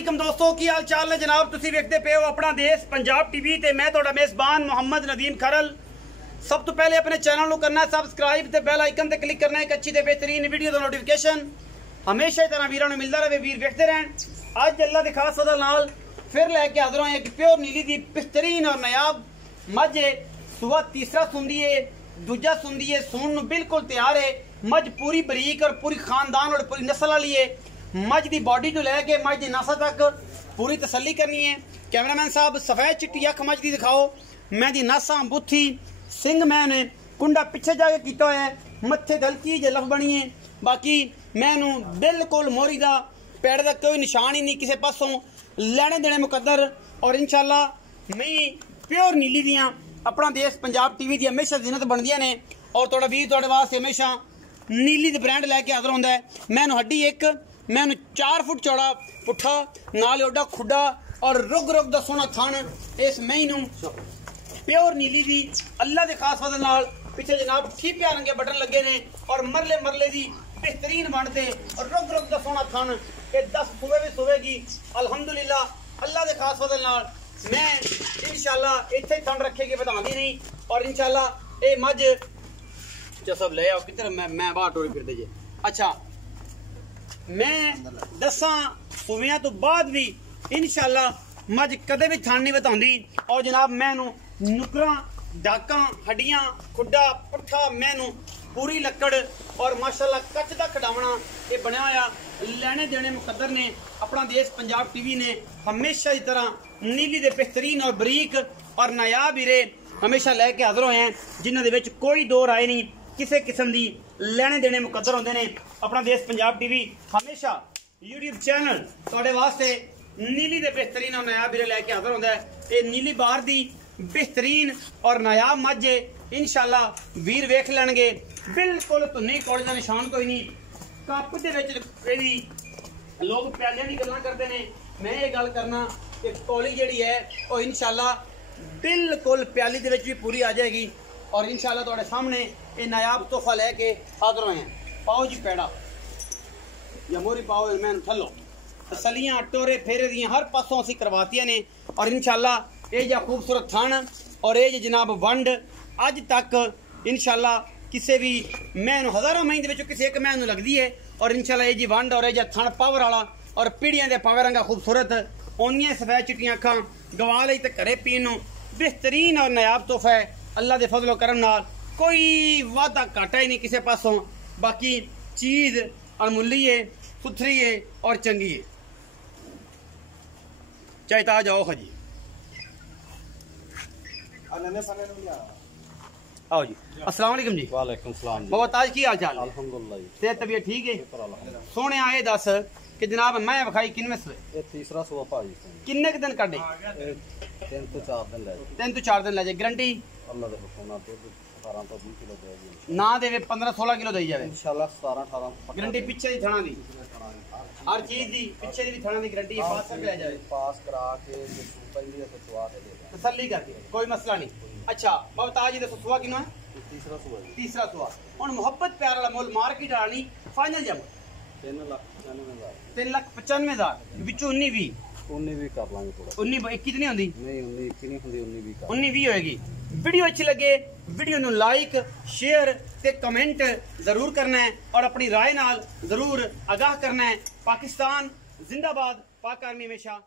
वालेकुम दोस्तों की हाल चाल ने जनाब तुसी वेखदे पे हो अपना देश पंजाब टीवी ते मैं तोड़ा मेज़बान मोहम्मद नदीम खरल। सब तो पहले अपने चैनल को करना है सबसक्राइब ते बेल आइकन ते क्लिक करना है एक अच्छी ते बेहतरीन वीडियो दा नोटिफिकेशन हमेशा ही तरह वीरां नूं मिलदा रहे। वीर वेखदे रहन। अज अल्लाह दी खास सदा नाल फिर लैके हाज़र होए एक प्योर नीली दी बेहतरीन और नायाब मझ है। सुबह तीसरा सुंदी है, दूजा सुंदी है, सून नूं बिल्कुल तैयार है। मझ पूरी बरीक और पूरी खानदान और पूरी नस्ल वाली है। मझ की बॉडी तो लैके मझ की नस्ल तक पूरी तसल्ली करनी है। कैमरामैन साहब सफेद चिट्टी अख मझ की दिखाओ। मैं दी नसा बुथी सिंह मैंने कुंडा पिछे जाके किया होया है, मत्थे दलकी जलफ बनी है। बाकी मैनू बिल्कुल मोहरी का पैड़ का कोई निशान ही नहीं किसी पासों लैने देने मुकद्दर। और इंशाल्लाह मैं प्योर नीली दियाँ अपना देश पंजाब टीवी दी हमेशा जिन्नत बनदियां ने। और थोड़ा वीर थोड़े वास्ते हमेशा नीली द ब्रांड लैके हाज़र होंदा है। मैनू हड्डी एक मैंने 4 फुट चौड़ा पुट्ठा नाल ओडा खुडा और रुग रुग दा सोना थान इस महीनू प्योर नीली दी अल्लाह दे खास फजल नाल पिछे जनाब ठीक रंगे बटन लगे ने और मरले मरले दी बेहतरीन बनते और रुग रुग दा सोना थान ये 10 सुबह भी सुवेगी अल्हम्दुलिल्लाह अल्लाह दे खास फजल नाल। मैं इंशाल्लाह इत्थे थन रखेगी बतांदी नहीं और इंशाल्लाह ये मझ सब ले आओ किधर मैं बाहर टोरी फिरदे जे। अच्छा मैं 10 सुवियां तो बाद भी इंशाल्लाह मझ कदे भी थान नहीं बतांदी। और जनाब मैनू नुकरा डाका हड्डियां खुडा पुट्ठा मैनू पूरी लकड़ और माशाल्लाह कच दा खडावना ये बनया होया लेने देने मुकद्दर ने। अपना देश पंजाब टीवी ने हमेशा की तरह नीली दे बेहतरीन और बरीक और नायाब हीरे हमेशा लैके हाज़र होए हैं जिन्हां दे विच कोई दो राय नहीं किसी किस्म की लेने देने मुकद्दर होंदे ने। अपना देश पंजाब टीवी हमेशा यूट्यूब चैनल तुहाडे वास्ते नीली दे बेहतरीन और नायाब हीरे लैके हाज़र होंदा है। ये नीली बाहर दी बेहतरीन और नायाब मझ है। इंशाल्लाह वीर वेख लैणगे बिल्कुल धुन्नी कौड़े का निशान कोई नहीं। कप दे विच लोग प्यालियां दी गल्लां करदे ने, मैं ये गल करना कि कौली जिहड़ी है वो इंशाल्लाह बिल्कुल प्याली दे विच भी पूरी आ जाएगी। और इंशाल्लाह तुहाडे सामने ये नायाब तोहफा लैके हाज़र होए हैं। पाओ जी पैड़ा या मोरी पाओ मैं थलो तसलियां टोरे फेरे दी हर पासों असीं करवातियां ने। और इंशाल्लाह ये जा खूबसूरत थान और ये जनाब वंड अज तक इंशाल्लाह किसी भी मैनू हज़ारों महीने विचों किसी एक मैनू लगती है। और इंशाल्लाह ये जी वंड और ये जा थन पावर वाला और पीढ़ियां दे पावे रंगा खूबसूरत ओनियां सफेद चिट्टियां अखां गवा लई ते घरे पीण नूं बेहतरीन और नायाब तोहफा है। अल्लाह दे फजलो करम नाल कोई वादा घाटा ही नहीं किसी पासों। बाकी चीज अनमुल्ली है, सुथरी है और चंगी है। चाहे ताज आओ खजी आओ जी। अस्सलाम वालेकुम जी। वालेकुम सलाम जी। बाबा ताज की हाल चाल? अल्हम्दुलिल्लाह जी। तेरी तबीयत ठीक है? सोने आए दस कि जनाब मैं विखाई किनवें सुबह ये तीसरा सुबह भाजी किन्ने दिन कटे? 3 तो 4 दिन ले 3 तो 4 दिन ले जाए। गारंटी अल्लाह दे हुक्म नाल 18 तो 20 किलो देगी ना देवे 15-16 किलो दई जावे इंशाल्लाह। 17-18 गारंटी पीछे दी थणा दी हर चीज दी पीछे दी भी थणा दी गारंटी पास करके ले जावे। पास करा के जो पहली है चवा के दे दे तसल्ली करके कोई मसला नहीं। अच्छा बाबा ताज जी दसो सुबह किनो है? तीसरा सुबह जी। तीसरा सुबह हुन मोहब्बत प्यार वाला मुल मार्केट वाली फाइनल जम 3,95,000 3,95,000 विचों 19-20 19 भी कर लांगे थोड़ा। 19 कितनी होंदी? नहीं 19 इतनी होंदी 19 भी कर 19-20 होएगी। वीडियो अच्छी लगे वीडियो नू लाइक शेयर ते कमेंट जरूर करना है और अपनी राय नाल जरूर आगाह करना है। पाकिस्तान जिंदाबाद, पाक आर्मी हमेशा